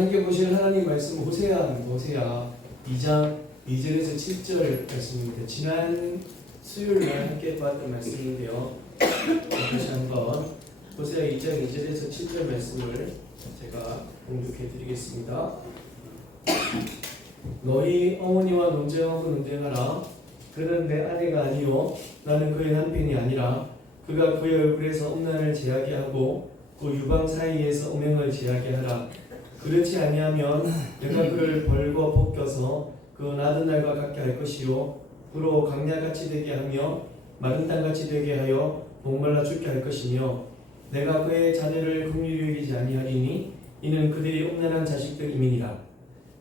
함께 보실 하나님 말씀은 호세아 2장 2절에서 7절 말씀입니다. 지난 수요일날 함께 봤던 말씀인데요. 다시 한번 호세아 2장 2절에서 7절 말씀을 제가 공독해 드리겠습니다. 너희 어머니와 논쟁하라. 그는 내 아내가 아니요 나는 그의 남편이 아니라 그가 그의 얼굴에서 음란을 제하게 하고 그 유방 사이에서 음행을 제하게 하라. 그렇지 아니하면 내가 그를 벌거 벗겨서 그 낮은 날과 같게 할 것이요 그로 강야같이 되게 하며 마른 땅같이 되게 하여 목말라 죽게 할 것이며 내가 그의 자녀를 긍휼히 여기지 아니하리니 이는 그들이 음란한 자식들임이니라.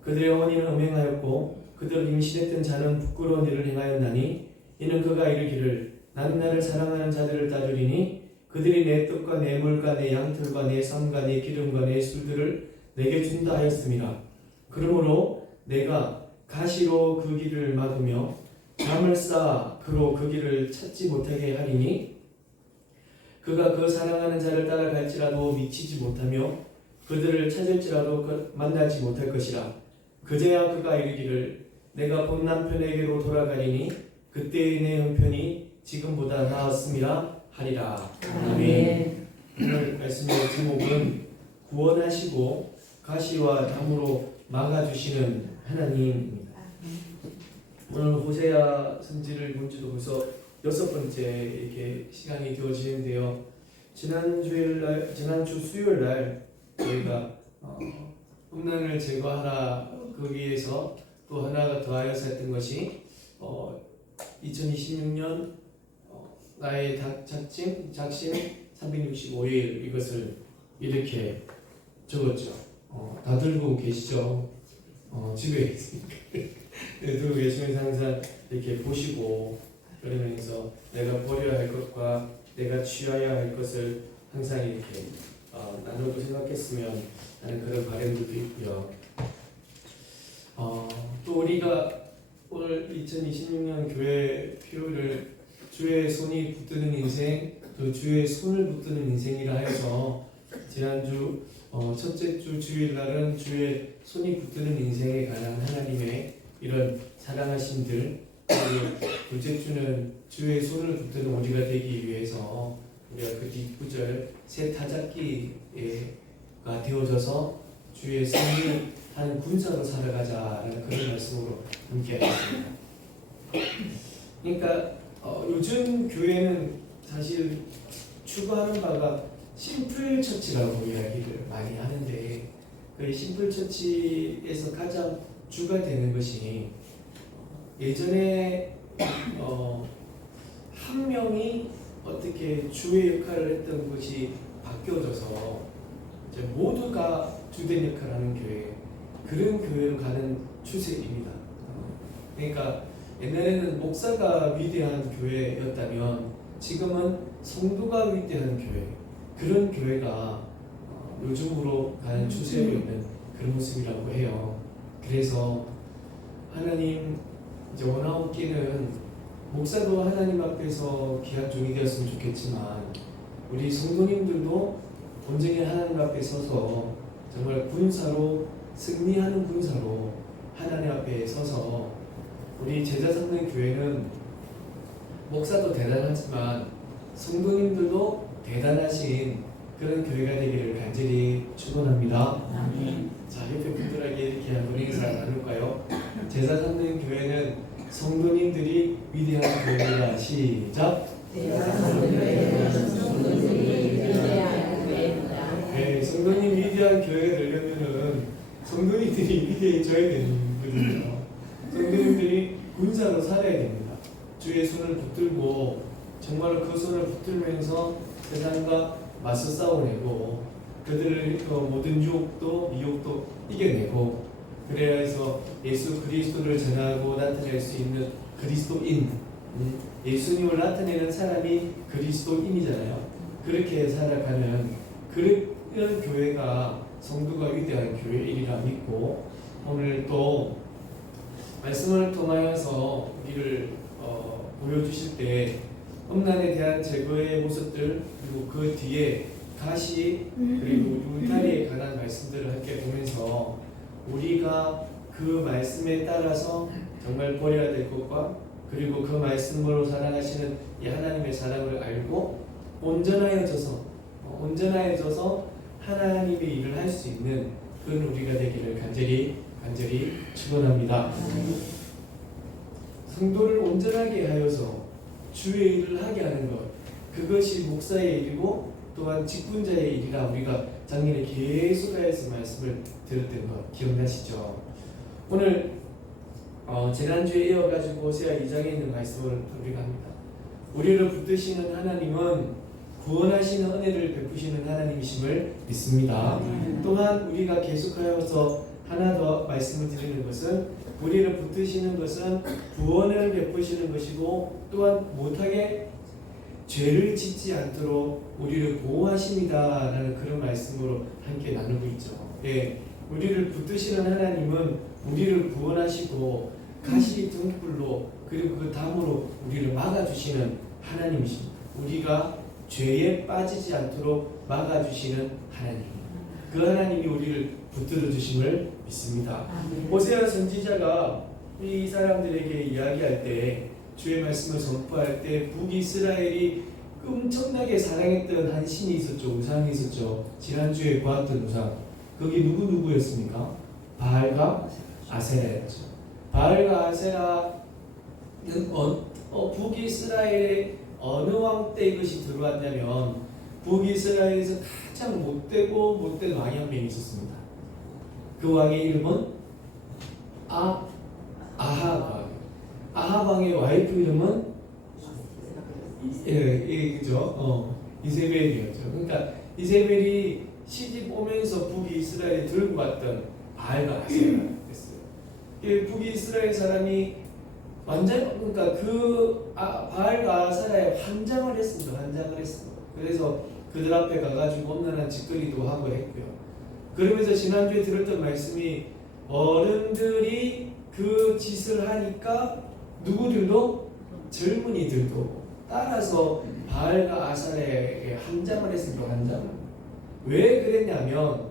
그들의 어머니는 음행하였고 그들 임신했던 자는 부끄러운 일을 행하였나니 이는 그가 이르기를 나는 나를 사랑하는 자들을 따르리니 그들이 내 떡과 내 물과 내 양털과 내 쌈과 내 기름과 내 술들을 내게 준다 하였음이라. 그러므로 내가 가시로 그 길을 막으며 담을 쌓아 그로 그 길을 찾지 못하게 하리니 그가 그 사랑하는 자를 따라갈지라도 미치지 못하며 그들을 찾을지라도 만나지 못할 것이라. 그제야 그가 이르기를 내가 본 남편에게로 돌아가리니 그때의 내 형편이 지금보다 나았음이라 하리라. 아멘. 오늘 말씀의 제목은 구원하시고 가시와 담으로 막아주시는 하나님입니다. 오늘 호세아 선지를 본 지도 벌써 6번째 이렇게 시간이 되어지는데요. 지난주 수요일날 저희가 음란을 제거하라 거기에서 또 하나가 더하여서 했던 것이 2026년 나의 작심 365일 이것을 이렇게 적었죠. 다들 보고 계시죠? 집에 있으니까 들고 계시면서 항상 이렇게 보시고 그러면서 내가 버려야 할 것과 내가 취해야 할 것을 항상 이렇게 나누고 생각했으면 하는 그런 바람도 있고요. 또 우리가 오늘 2026년 교회 표를 주의 손이 붙드는 인생, 또 주의 손을 붙드는 인생이라 해서 지난주 첫째 주 주일날은 주의 손이 붙드는 인생에 관한 하나님의 이런 사랑하심들, 그리고 둘째 주는 주의 손을 붙드는 우리가 되기 위해서 우리가 그 뒷구절 새 타작기가 되어져서 주의 승리하는 군사로 살아가자라는 그런 말씀으로 함께 하겠습니다. 그러니까 요즘 교회는 사실 추구하는 바가 심플 처치라고 이야기를 많이 하는데 그 심플 처치에서 가장 주가 되는 것이 예전에 한 명이 어떻게 주의 역할을 했던 것이 바뀌어져서 이제 모두가 주된 역할을 하는 교회, 그런 교회로 가는 추세입니다. 그러니까 옛날에는 목사가 위대한 교회였다면 지금은 성도가 위대한 교회, 그런 교회가 요즘으로 가는 추세로 있는 그런 모습이라고 해요. 그래서 하나님 이제 원하옵기는 목사도 하나님 앞에서 귀한 종이 되었으면 좋겠지만 우리 성도님들도 온전히 하나님 앞에 서서 정말 군사로 승리하는 군사로 하나님 앞에 서서 우리 제자 삼는 교회는 목사도 대단하지만 성도님들도 대단하신 그런 교회가 되기를 간절히 축원합니다. 자, 옆에 분들에게 이렇게 한번 인사 나눌까요? 제자 삼는 교회는 성도님들이 위대한 교회입니다. 시작. 제자 삼는 교회는 성도님들이 위대한 교회입니다. 네, 성도님 위대한 교회가 되려면은 성도님들이 위대해져야 되는 거거든요. 성도님들이 군사로 살아야 됩니다. 주의 손을 붙들고 정말 그 손을 붙들면서 세상과 맞서 싸워내고 그들의 모든 유혹도 미혹도 이겨내고 그래야 해서 예수 그리스도를 전하고 나타낼 수 있는 그리스도인, 예수님을 나타내는 사람이 그리스도인이잖아요. 그렇게 살아가는 그런 교회가 성도가 위대한 교회이라 믿고 오늘 또 말씀을 통하여서 우리를 보여주실 때 음란에 대한 제거의 모습들 그리고 그 뒤에 가시 그리고 울타리에 관한 말씀들을 함께 보면서 우리가 그 말씀에 따라서 정말 버려야 될 것과 그리고 그 말씀으로 살아가시는 이 하나님의 사랑을 알고 온전하여져서 하나님의 일을 할 수 있는 그런 우리가 되기를 간절히 축원합니다. 성도를 온전하게 하여서 주의 일을 하게 하는 것, 그것이 목사의 일이고 또한 직분자의 일이라 우리가 작년에 계속하여서 말씀을 들었던 것 기억나시죠? 오늘 지난주에 이어가지고 호세아 2장에 있는 말씀을 우리가 합니다. 우리를 붙드시는 하나님은 구원하시는 은혜를 베푸시는 하나님이심을 믿습니다. 또한 우리가 계속하여서 하나 더 말씀을 드리는 것은 우리를 붙드시는 것은 구원을 베푸시는 것이고 또한 못하게 죄를 짓지 않도록 우리를 보호하십니다라는 그런 말씀으로 함께 나누고 있죠. 예, 우리를 붙드시는 하나님은 우리를 구원하시고 가시 등불로 그리고 그 담으로 우리를 막아주시는 하나님이십니다. 우리가 죄에 빠지지 않도록 막아주시는 하나님, 그 하나님이 우리를 붙들어 주심을 믿습니다. 호세아 선지자가 이 사람들에게 이야기할 때 주의 말씀을 선포할 때 북이스라엘이 엄청나게 사랑했던 한 신이 있었죠. 우상이 있었죠. 지난주에 보았던 우상, 거기 누구였습니까? 바알과 아세라였죠. 바알과 아세라는 북이스라엘의 어느 왕 때 이것이 들어왔냐면 북이스라엘에서 가장 못된 왕이 한 명 있었습니다. 그 왕의 이름은 아합 왕의 와이프 이름은 그죠? 이세벨이었죠. 그러니까 이세벨이 시집 오면서 북이스라엘에 들고 갔던 바알과 아세라가 됐어요. 북이스라엘 사람이 완전 그러니까 바알과 아세라에 환장을 했습니다. 그래서 그들 앞에 가가지고 엄란한 짓거리도 하고 했고요. 그러면서 지난주에 들었던 말씀이 어른들이 그 짓을 하니까 누구들도 젊은이들도 따라서 바알과 아세라에게 환장을 했습니다. 왜 그랬냐면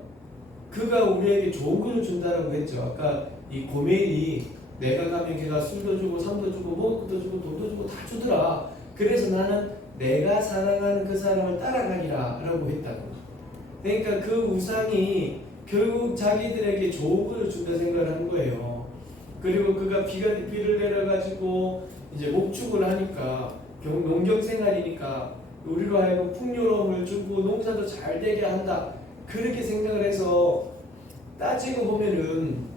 그가 우리에게 좋은 것을 준다라고 했죠. 아까 이 고멜이 내가 가면 걔가 술도 주고 삶도 주고 먹도 주고 돈도 주고 다 주더라. 그래서 나는 내가 사랑하는 그 사람을 따라가기라 라고 했다고. 그러니까 그 우상이 결국 자기들에게 좋은 것을 준다 생각을 한 거예요. 그리고 그가 비를 내려가지고 이제 목축을 하니까 농경생활이니까 우리로 하여금 풍요로움을 주고 농사도 잘 되게 한다. 그렇게 생각을 해서 따지고 보면은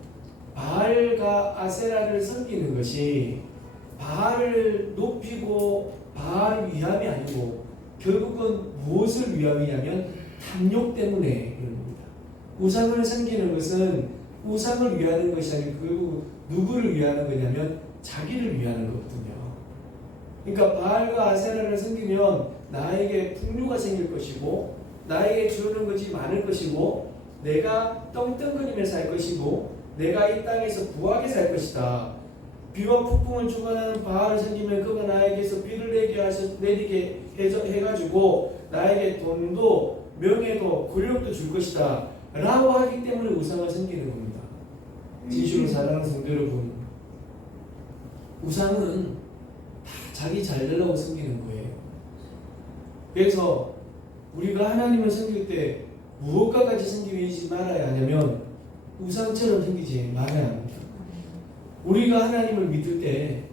바알과 아세라를 섬기는 것이 바알을 높이고 바알 위함이 아니고 결국은 무엇을 위함이냐면 탐욕 때문에 그런 겁니다. 우상을 섬기는 것은 우상을 위하는 것이 아니고 결국 누구를 위하는 거냐면 자기를 위하는 거거든요. 그러니까 바알과 아세라를 섬기면 나에게 풍요가 생길 것이고 나에게 주는 것이 많을 것이고 내가 떵떵거리며 살 것이고 내가 이 땅에서 부하게 살 것이다. 비와 폭풍을 주관하는 바알을 섬기면 그가 나에게서 비를 내리게 해가지고 나에게 돈도 명예도 권력도 줄 것이다 라고 하기 때문에 우상을 섬기는 겁니다. 진실로 사랑하는 성도 여러분, 우상은 다 자기 잘 되려고 섬기는 거예요. 그래서 우리가 하나님을 섬길 때 무엇과 같이 섬기지 말아야 하냐면 우상처럼 섬기지 말아야 합니다. 우리가 하나님을 믿을 때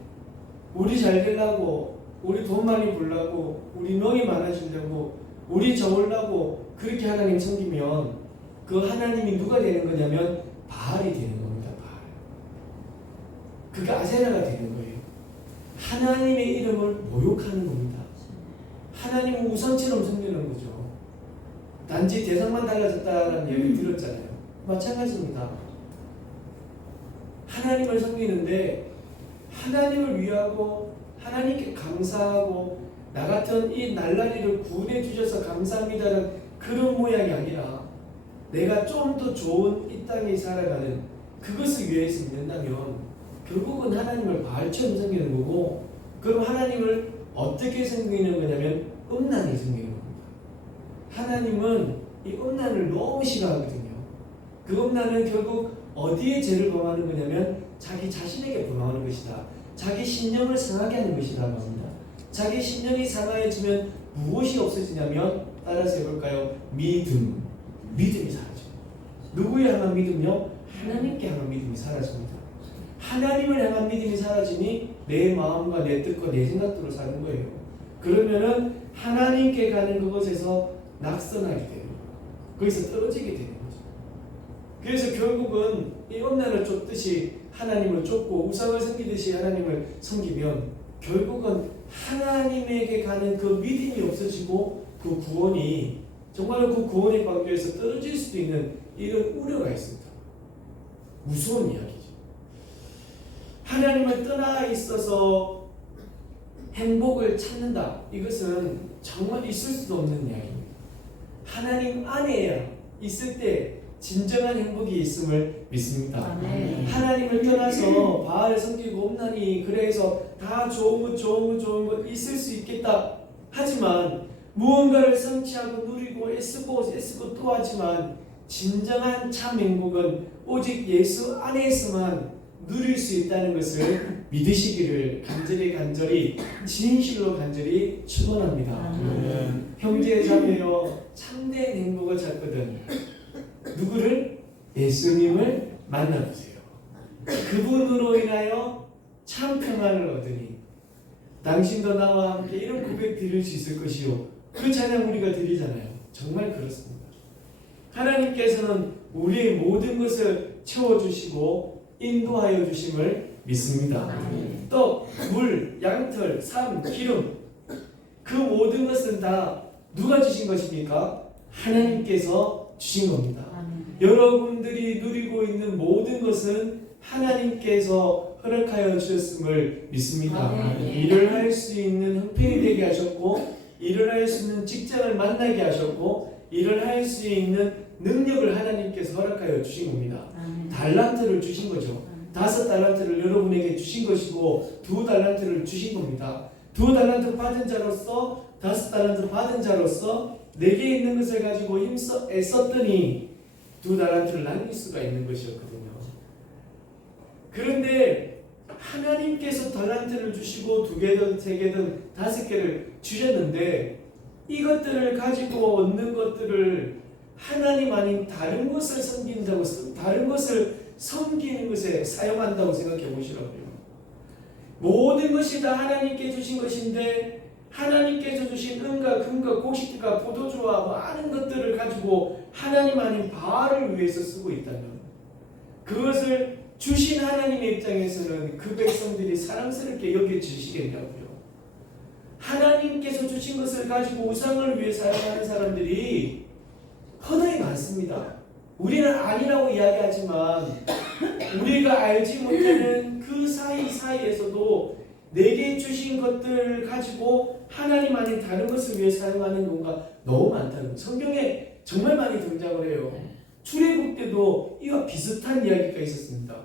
우리 잘 되려고, 우리 돈 많이 벌려고, 우리 명이 많아지려고, 우리 적으려고 그렇게 하나님 섬기면 그 하나님이 누가 되는 거냐면 바알이 되는 겁니다. 바알. 그게 아세라가 되는 거예요. 하나님의 이름을 모욕하는 겁니다. 하나님은 우상처럼 섬기는 거죠. 단지 대상만 달라졌다는 얘기 들었잖아요. 마찬가지입니다. 하나님을 섬기는데 하나님을 위하고 하나님께 감사하고 나 같은 이 날라리를 구원해 주셔서 감사합니다는 그런 모양이 아니라 내가 좀 더 좋은 이 땅에 살아가는 그것을 위해서 믿는다면 결국은 하나님을 바알처럼 섬기는 거고, 그럼 하나님을 어떻게 섬기는 거냐면 음란히 섬기는 겁니다. 하나님은 이 음란을 너무 싫어하거든요. 그 음란은 결국 어디에 죄를 범하는 거냐면 자기 자신에게 범하는 것이다. 자기 신념을 상하게 하는 것이라고 합니다. 자기 신념이 상하해지면 무엇이 없어지냐면 따라서 해볼까요? 믿음이 사라집니다. 누구에 향한 믿음요? 하나님께 향한 믿음이 사라집니다. 하나님을 향한 믿음이 사라지니 내 마음과 내 뜻과 내 생각대로 사는 거예요. 그러면은 하나님께 가는 그것에서 낙선하게 돼요. 거기서 떨어지게 되는 거죠. 그래서 결국은 이 음란을 쫓듯이 하나님을 쫓고 우상을 섬기듯이 하나님을 섬기면 결국은 하나님에게 가는 그 믿음이 없어지고 그 구원이 정말로 그 구원의 관계에서 떨어질 수도 있는 이런 우려가 있습니다. 무서운 이야기죠. 하나님을 떠나 있어서 행복을 찾는다. 이것은 정말 있을 수도 없는 이야기입니다. 하나님 안에 있을 때 진정한 행복이 있음을 믿습니다. 하나님을 떠나서 바알을 섬기고 음란이 그래서 다 좋은 것 있을 수 있겠다. 하지만 무언가를 성취하고 누리고 애쓰고 또 하지만 진정한 참 행복은 오직 예수 안에서만 누릴 수 있다는 것을 믿으시기를 간절히 진실로 간절히 축원합니다. 형제 자매여 참된 행복을 찾거든 누구를? 예수님을 만나보세요. 그분으로 인하여 참 평안을 얻으니 당신도 나와 함께 이런 고백 드릴 수 있을 것이요. 그 찬양 우리가 드리잖아요. 정말 그렇습니다. 하나님께서는 우리의 모든 것을 채워주시고 인도하여 주심을 믿습니다. 떡, 물, 양털, 삶, 기름 그 모든 것은 다 누가 주신 것입니까? 하나님께서 주신 겁니다. 여러분들이 누리고 있는 모든 것은 하나님께서 허락하여 주셨음을 믿습니다. 일을 할 수 있는 형편이 되게 하셨고 일을 할 수 있는 직장을 만나게 하셨고 일을 할 수 있는 능력을 하나님께서 허락하여 주신 겁니다. 달란트를 주신 거죠. 5달란트를 여러분에게 주신 것이고 2달란트를 주신 겁니다. 2달란트 받은 자로서 5달란트 받은 자로서 내게 있는 것을 가지고 힘써 애썼더니 2달란트를 남길 수가 있는 것이었거든요. 그런데 하나님께서 달란트를 주시고 2개든 3개든 5개를 주셨는데 이것들을 가지고 얻는 것들을 하나님 아닌 다른 것을 섬긴다고 다른 것을 섬기는 것에 사용한다고 생각해 보시라고요. 모든 것이 다 하나님께 주신 것인데 하나님께서 주신 은과 금과 곡식과 포도주와 많은 것들을 가지고 하나님 아닌 바알을 위해서 쓰고 있다면 그것을 주신 하나님의 입장에서는 그 백성들이 사랑스럽게 여겨주시겠냐고요. 하나님께서 주신 것을 가지고 우상을 위해 사용하는 사람들이 허다히 많습니다. 우리는 아니라고 이야기하지만 우리가 알지 못하는 그 사이에서도 내게 주신 것들을 가지고 하나님 아닌 다른 것을 위해 사용하는 경우가 너무 많다는 거예요. 성경에 정말 많이 등장을 해요. 출애굽 때도 이와 비슷한 이야기가 있었습니다.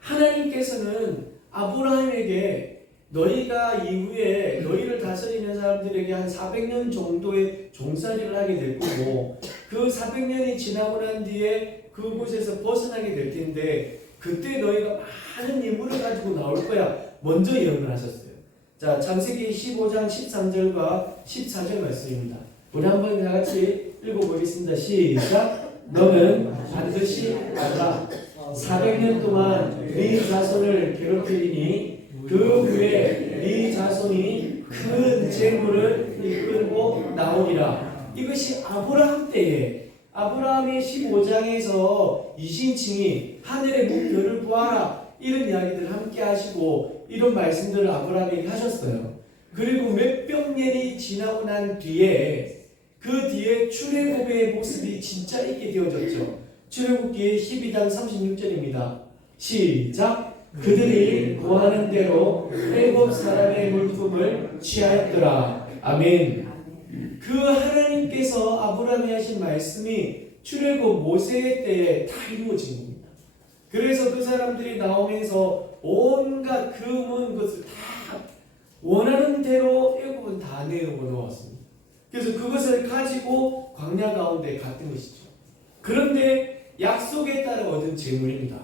하나님께서는 아브라함에게 너희가 이후에 너희를 다스리는 사람들에게 한 400년 정도의 종살이를 하게 될 거고 그 400년이 지나고 난 뒤에 그곳에서 벗어나게 될 텐데 그때 너희가 많은 인물을 가지고 나올 거야. 먼저 예언을 하셨어요. 자, 창세기 15장 13절과 14절 말씀입니다. 우리 한번 다 같이 읽어보겠습니다. 시작. 너는 반드시 알라. 400년 동안 네 자손을 괴롭히리니 그 후에 네 자손이 큰 재물을 이끌고 나오리라. 이것이 아브라함 때에 아브라함의 15장에서 이신칭이 하늘의 물결을 보아라 이런 이야기들을 함께 하시고 이런 말씀들을 아브라함에게 하셨어요. 그리고 몇백 년이 지나고 난 뒤에 그 뒤에 출애굽의 모습이 진짜 있게 되어졌죠. 출애굽기 12장 36절입니다. 시작. 그들이 구하는 대로 일곱 사람의 물품을 취하였더라. 아멘. 그 하나님께서 아브라함에 하신 말씀이 출애굽 모세의 때에 다 이루어진 겁니다. 그래서 그 사람들이 나오면서 온갖 금은 것을 다 원하는 대로 애굽은 다 내놓았습니다. 그래서 그것을 가지고 광야 가운데 갔던 것이죠. 그런데 약속에 따라 얻은 재물입니다.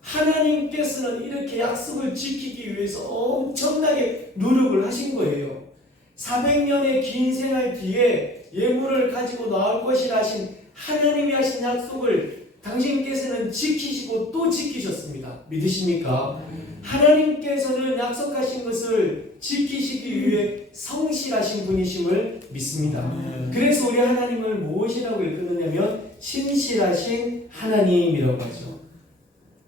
하나님께서는 이렇게 약속을 지키기 위해서 엄청나게 노력을 하신 거예요. 400년의 긴 생활 뒤에 예물을 가지고 나올 것이라 하신 하나님이 하신 약속을 당신께서는 지키시고 또 지키셨습니다. 믿으십니까? 하나님께서는 약속하신 것을 지키시기 위해 성실하신 분이심을 믿습니다. 그래서 우리 하나님을 무엇이라고 일컫느냐면 신실하신 하나님이라고 하죠.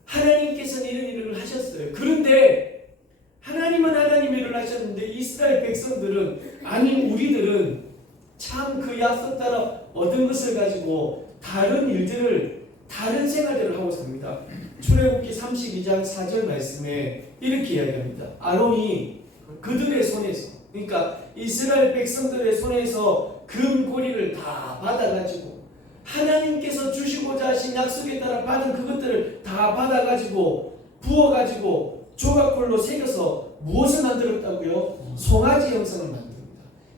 하나님께서는 이런 일을 하셨어요. 그런데 하나님은 하나님 일을 하셨는데 이스라엘 백성들은 아니 우리들은 참 그 약속 따라 얻은 것을 가지고 다른 일들을 다른 생활들을 하고 삽니다. 출애굽기 32장 4절 말씀에 이렇게 이야기합니다. 아론이 그들의 손에서 그러니까 이스라엘 백성들의 손에서 금고리를 다 받아가지고 하나님께서 주시고자 하신 약속에 따라 받은 그것들을 다 받아가지고 부어가지고 조각골로 새겨서 무엇을 만들었다고요? 송아지 형상을 만듭니다.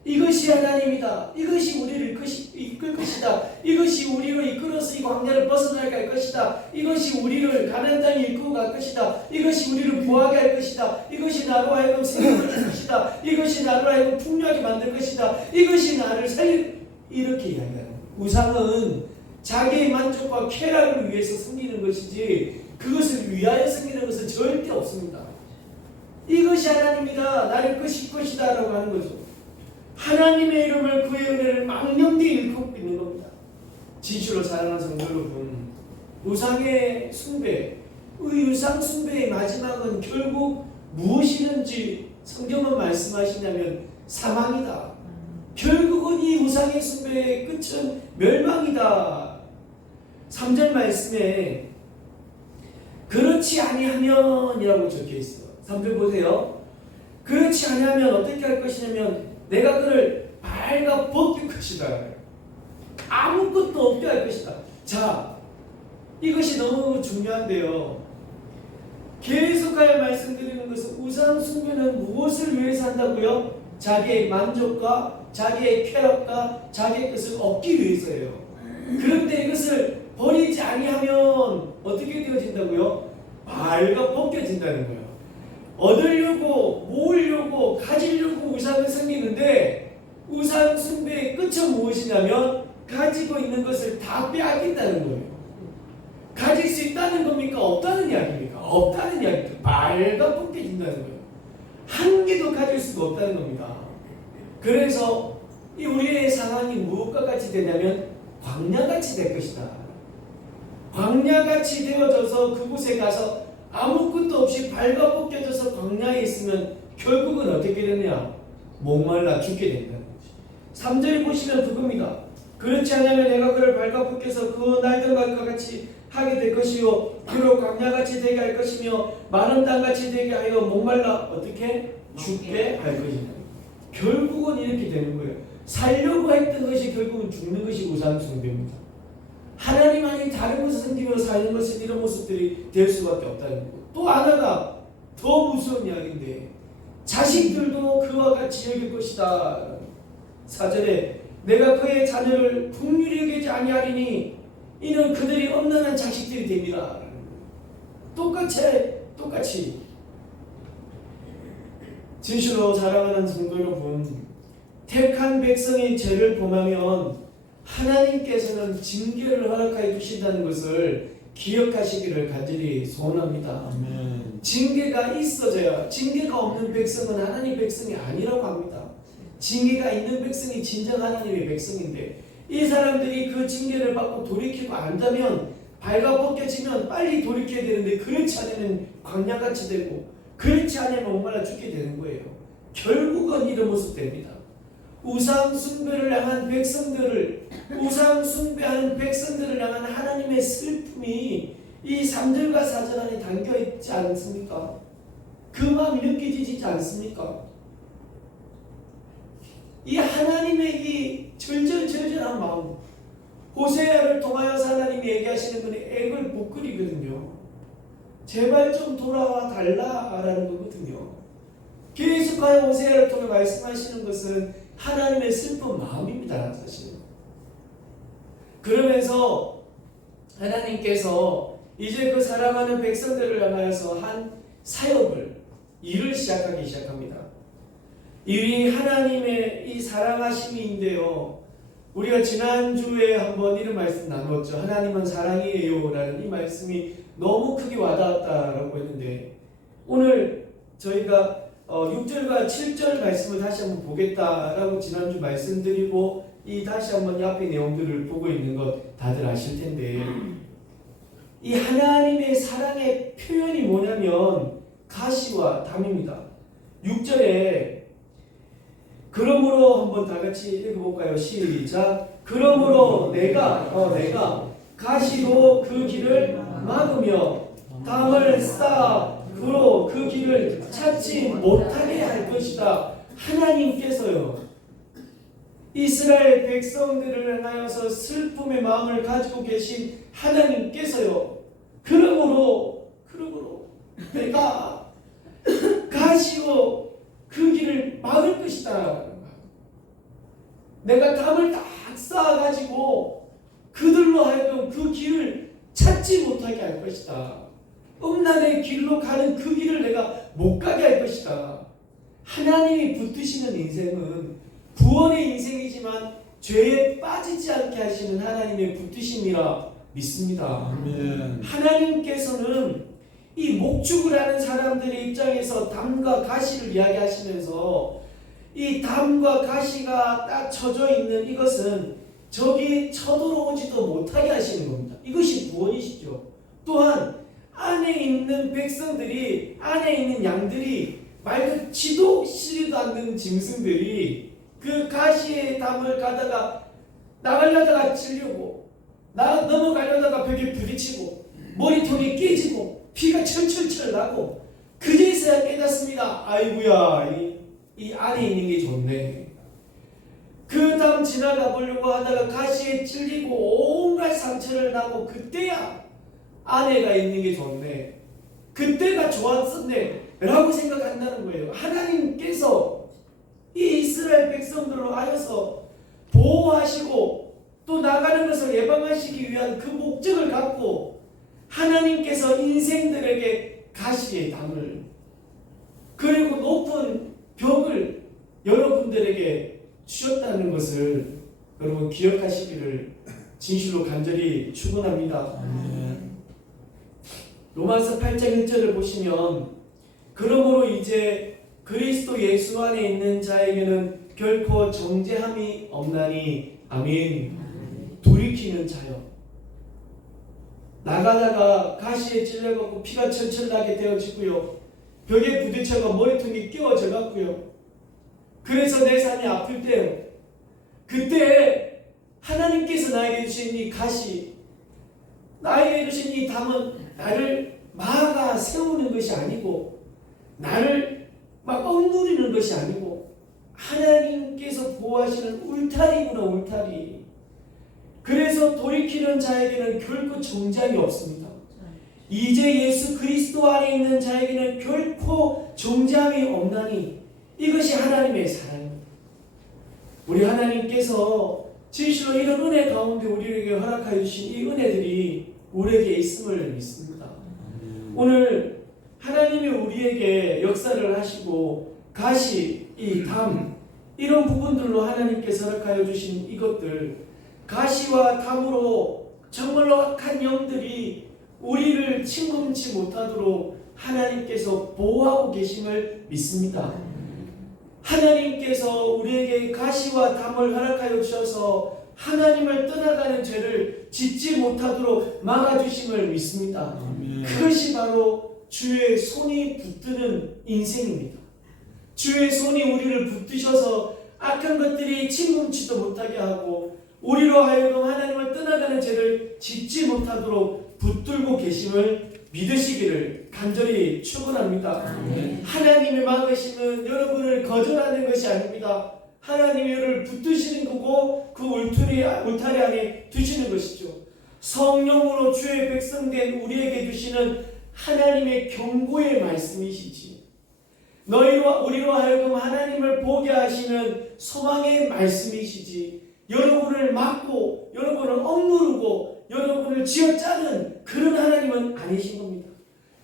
이것이 하나님이다. 이것이 우리를 이끌 것이다. 이것이 우리를 이끌어서 이 광야를 벗어나게 할 것이다. 이것이 우리를 가나안 땅에 이끌고 갈 것이다. 이것이 우리를 부하게 할 것이다. 이것이 나로 하여금 생명을 줄 것이다. 이것이 나로 하여금 풍요하게 만들 것이다. 이것이 나를 살릴 이렇게 이야기하는 거예요. 우상은 자기의 만족과 쾌락을 위해서 섬기는 것이지 그것을 위하여 섬기는 것은 절대 없습니다. 이것이 하나님이다. 나를 것이다 라고 하는 거죠. 하나님의 이름을 그의 은혜를 망령되이 일컫고 있는 겁니다. 진실로 사랑하는 성도 여러분, 우상의 숭배, 우상 숭배의 마지막은 결국 무엇이든지 성경은 말씀하시냐면 사망이다. 결국은 이 우상의 숭배의 끝은 멸망이다. 3절 말씀에 그렇지 아니하면 이라고 적혀 있어요. 3절 보세요. 그렇지 아니하면 어떻게 할 것이냐면 내가 그를 발가 벗길 것이다. 아무것도 없게 할 것이다. 자, 이것이 너무 중요한데요. 계속하여 말씀드리는 것은 우상 숭배는 무엇을 위해서 한다고요? 자기의 만족과 자기의 쾌락과 자기의 것을 얻기 위해서예요. 그런데 이것을 버리지 아니하면 어떻게 되어진다고요? 발가 벗겨진다는 거예요. 얻으려고 모으려고 가지려고 우상을 섬기는데 우상 숭배의 끝은 무엇이냐면 가지고 있는 것을 다 빼앗긴다는 거예요. 가질 수 있다는 겁니까? 없다는 이야기입니까? 없다는 이야기입니다. 발가 벗겨진다는 거예요. 한 개도 가질 수가 없다는 겁니다. 그래서 이 우리의 상황이 무엇과 같이 되냐면 광야같이 될 것이다. 광야같이 되어져서 그곳에 가서 아무것도 없이 발가 벗겨져서 광야에 있으면 결국은 어떻게 되느냐? 목말라 죽게 된다는 거지. 3절 보시면 그겁니다. 그렇지 않으면 내가 그를 발가 벗겨서 그 날들과 같이 하게 될 것이요 그로 광야같이 되게 할 것이며 마른 땅같이 되게 하여 목말라 어떻게? 죽게 할 것이다. 결국은 이렇게 되는 거예요. 살려고 했던 것이 결국은 죽는 것이 우상 숭배입니다. 하나님 아닌 다른 것을 섬기며 사는 것은 이런 모습들이 될 수밖에 없다는 거고, 또 하나가 더 무서운 이야기인데 자식들도 그와 같이 여길 것이다. 4절에 내가 그의 자녀를 긍휼히 여기지 아니하리니 이는 그들이 없는 자식들이 됩니다. 똑같이 진실로 사랑하는 성도 여러분, 택한 백성이 죄를 범하면 하나님께서는 징계를 허락하여 주신다는 것을 기억하시기를 간절히 소원합니다. 아멘. 징계가 있어져야, 징계가 없는 백성은 하나님 백성이 아니라고 합니다. 징계가 있는 백성이 진정 하나님의 백성인데 이 사람들이 그 징계를 받고 돌이키고 안다면 발가 벗겨지면 빨리 돌이켜야 되는데 그렇지 않으면 광야같이 되고 그렇지 않으면 목말라 죽게 되는 거예요. 결국은 이런 모습 됩니다. 우상 숭배를 향한 백성들을, 우상 숭배하는 백성들을 향한 하나님의 슬픔이 이 3절과 4절 안에 담겨 있지 않습니까? 그 마음이 느껴지지 않습니까? 이 하나님의 이 절절절절한 마음, 호세아를 통하여서 하나님이 얘기하시는 분이 액을 못 그리거든요. 제발 좀 돌아와 달라라는 거거든요. 계속하여 호세아를 통해 말씀하시는 것은 하나님의 슬픈 마음입니다. 사실. 그러면서 하나님께서 이제 그 사랑하는 백성들을 향하여서 한 사역을, 일을 시작하기 시작합니다. 이 하나님의 이 사랑하심인데요, 우리가 지난주에 한번 이런 말씀 나누었죠. 하나님은 사랑이에요 라는 이 말씀이 너무 크게 와닿았다라고 했는데, 오늘 저희가 6절과 7절 말씀을 다시 한번 보겠다라고 지난주 말씀드리고, 이 다시 한번 이 앞에 내용들을 보고 있는 것 다들 아실 텐데, 이 하나님의 사랑의 표현이 뭐냐면 가시와 담입니다. 6절에 그러므로 한번 다 같이 읽어볼까요? 시작. 그러므로 내가 가시로 그 길을 막으며 담을 쌓아 그로 그 길을 찾지 못하게 할 것이다. 하나님께서요, 이스라엘 백성들을 향하여서 슬픔의 마음을 가지고 계신 하나님께서요, 그러므로 내가 가시로 그 길을 막을 것이다. 내가 담을 딱 쌓아가지고 그들로 하여금 그 길을 찾지 못하게 할 것이다. 음란의 길로 가는 그 길을 내가 못 가게 할 것이다. 하나님이 붙드시는 인생은 구원의 인생이지만 죄에 빠지지 않게 하시는 하나님의 붙드심이라 믿습니다. 아멘. 하나님께서는 이 목축을 하는 사람들의 입장에서 담과 가시를 이야기하시면서 이 담과 가시가 딱 쳐져 있는 이것은 적이 쳐들어오지도 못하게 하시는 겁니다. 이것이 구원이시죠. 또한 안에 있는 백성들이, 안에 있는 양들이 말같지도 시리도 않는 짐승들이 그 가시의 담을 가다가 나가려다가 찔려고, 넘어가려다가 벽에 부딪히고 머리통이 깨지고 피가 철철철 나고 그제서야 깨닫습니다. 아이고야, 이 안에 있는 게 좋네. 그 다음 지나가 보려고 하다가 가시에 찔리고 온갖 상처를 나고 그때야 안에가 있는 게 좋네, 그때가 좋았었네 라고 생각한다는 거예요. 하나님께서 이 이스라엘 백성들로 하여서 보호하시고 또 나가는 것을 예방하시기 위한 그 목적을 갖고 하나님께서 인생들에게 가시의 담을, 그리고 높은 벽을 여러분들에게 주셨다는 것을 여러분 기억하시기를 진실로 간절히 축원합니다. 로마서 8장 1절을 보시면 그러므로 이제 그리스도 예수 안에 있는 자에게는 결코 정죄함이 없나니 아멘. 돌이키는 자요, 나가다가 가시에 찔려갖고 피가 철철 나게 되어지고요, 벽에 부딪혀가 머리통이 끼워져 갖고요, 그래서 내 삶이 아플 때요, 그때 하나님께서 나에게 주신 이 가시, 나에게 주신 이 담은 나를 막아 세우는 것이 아니고 나를 막 억누르는 것이 아니고 하나님께서 보호하시는 울타리구나, 울타리. 그래서 돌이키는 자에게는 결코 정죄함이 없습니다. 이제 예수 그리스도 안에 있는 자에게는 결코 정죄함이 없나니 이것이 하나님의 사랑입니다. 우리 하나님께서 진실로 이런 은혜 가운데 우리에게 허락하여 주신 이 은혜들이 우리에게 있음을 믿습니다. 오늘 하나님이 우리에게 역사를 하시고 가시, 이 담, 이런 부분들로 하나님께서 허락하여 주신 이것들, 가시와 담으로 정말로 악한 영들이 우리를 침범치 못하도록 하나님께서 보호하고 계심을 믿습니다. 하나님께서 우리에게 가시와 담을 허락하여 주셔서 하나님을 떠나가는 죄를 짓지 못하도록 막아주심을 믿습니다. 아멘. 그것이 바로 주의 손이 붙드는 인생입니다. 주의 손이 우리를 붙드셔서 악한 것들이 침범치도 못하게 하고 우리로 하여금 하나님을 떠나가는 죄를 짓지 못하도록 붙들고 계심을 믿으시기를 간절히 축원합니다. 하나님의 막으심은 여러분을 거절하는 것이 아닙니다. 하나님이 여러분을 붙드시는 거고 그 울타리 안에 두시는 것이죠. 성령으로 주의 백성된 우리에게 주시는 하나님의 경고의 말씀이시지, 우리로 하여금 하나님을 보게 하시는 소망의 말씀이시지, 여러분을 막고 여러분을 억누르고 여러분을 쥐어짜는 그런 하나님은 아니신 겁니다.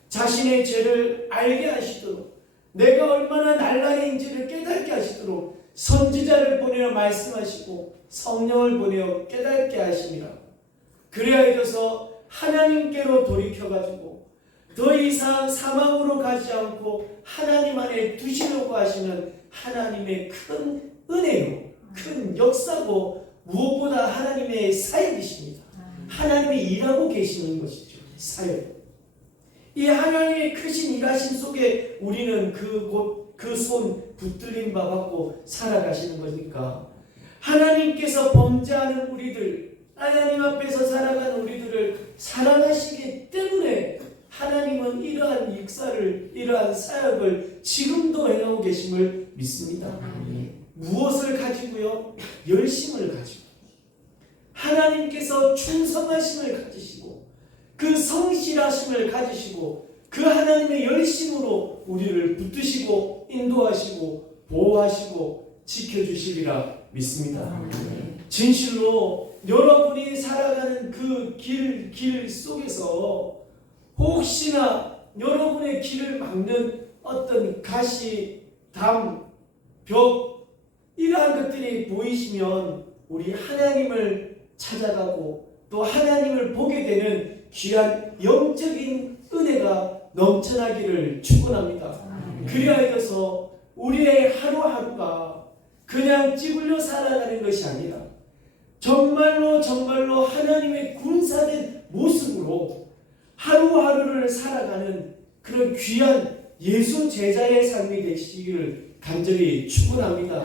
자신의 죄를 알게 하시도록, 내가 얼마나 날라리인지를 깨닫게 하시도록 선지자를 보내어 말씀하시고 성령을 보내어 깨닫게 하심이라. 그래야 이어서 하나님께로 돌이켜가지고 더 이상 사망으로 가지 않고 하나님 안에 두시려고 하시는 하나님의 큰 은혜요, 큰 역사고, 무엇보다 하나님의 사역이십니다. 하나님이 일하고 계시는 것이죠. 사역. 이 하나님의 크신 일하심 속에 우리는 그 손 붙들림 바 받고 살아가시는 거니까, 하나님께서 범죄하는 우리들, 하나님 앞에서 살아가는 우리들을 사랑하시기 때문에 하나님은 이러한 역사를, 이러한 사역을 지금도 행하고 계심을 믿습니다. 무엇을 가지고요? 열심을 가지고, 하나님께서 충성하심을 가지시고 그 성실하심을 가지시고 그 하나님의 열심으로 우리를 붙드시고 인도하시고 보호하시고 지켜주시리라 믿습니다. 진실로 여러분이 살아가는 그 길 속에서 혹시나 여러분의 길을 막는 어떤 가시, 담, 벽, 이러한 것들이 보이시면 우리 하나님을 찾아가고 또 하나님을 보게 되는 귀한 영적인 은혜가 넘쳐나기를 축원합니다. 그리하여서 우리의 하루하루가 그냥 찌불려 살아가는 것이 아니라 정말로 하나님의 군사된 모습으로 하루하루를 살아가는 그런 귀한 예수 제자의 삶이 되시기를 간절히 축원합니다.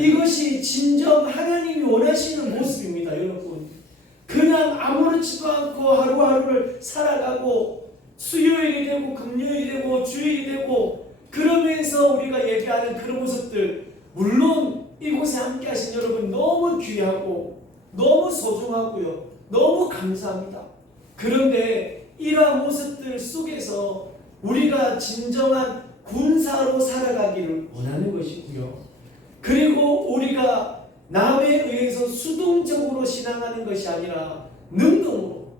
이것이 진정 하나님이 원하시는 모습입니다. 여러분, 그냥 아무렇지도 않고 하루하루를 살아가고 수요일이 되고 금요일이 되고 주일이 되고 그러면서 우리가 예배하는 그런 모습들, 물론 이곳에 함께 하신 여러분 너무 귀하고 너무 소중하고요, 너무 감사합니다. 그런데 이러한 모습들 속에서 우리가 진정한 군사로 살아가기를 원하는 것이고요, 그리고 우리가 남에 의해서 수동적으로 신앙하는 것이 아니라 능동으로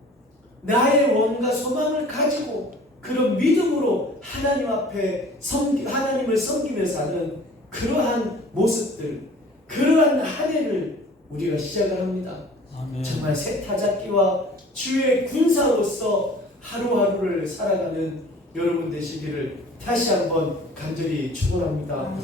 나의 원과 소망을 가지고 그런 믿음으로 하나님 앞에 하나님을 섬기며 사는 그러한 모습들, 그러한 한 해를 우리가 시작을 합니다. 아멘. 정말 새 타작기와 주의 군사로서 하루하루를 살아가는 여러분 되시기를 다시 한번 간절히 축원합니다.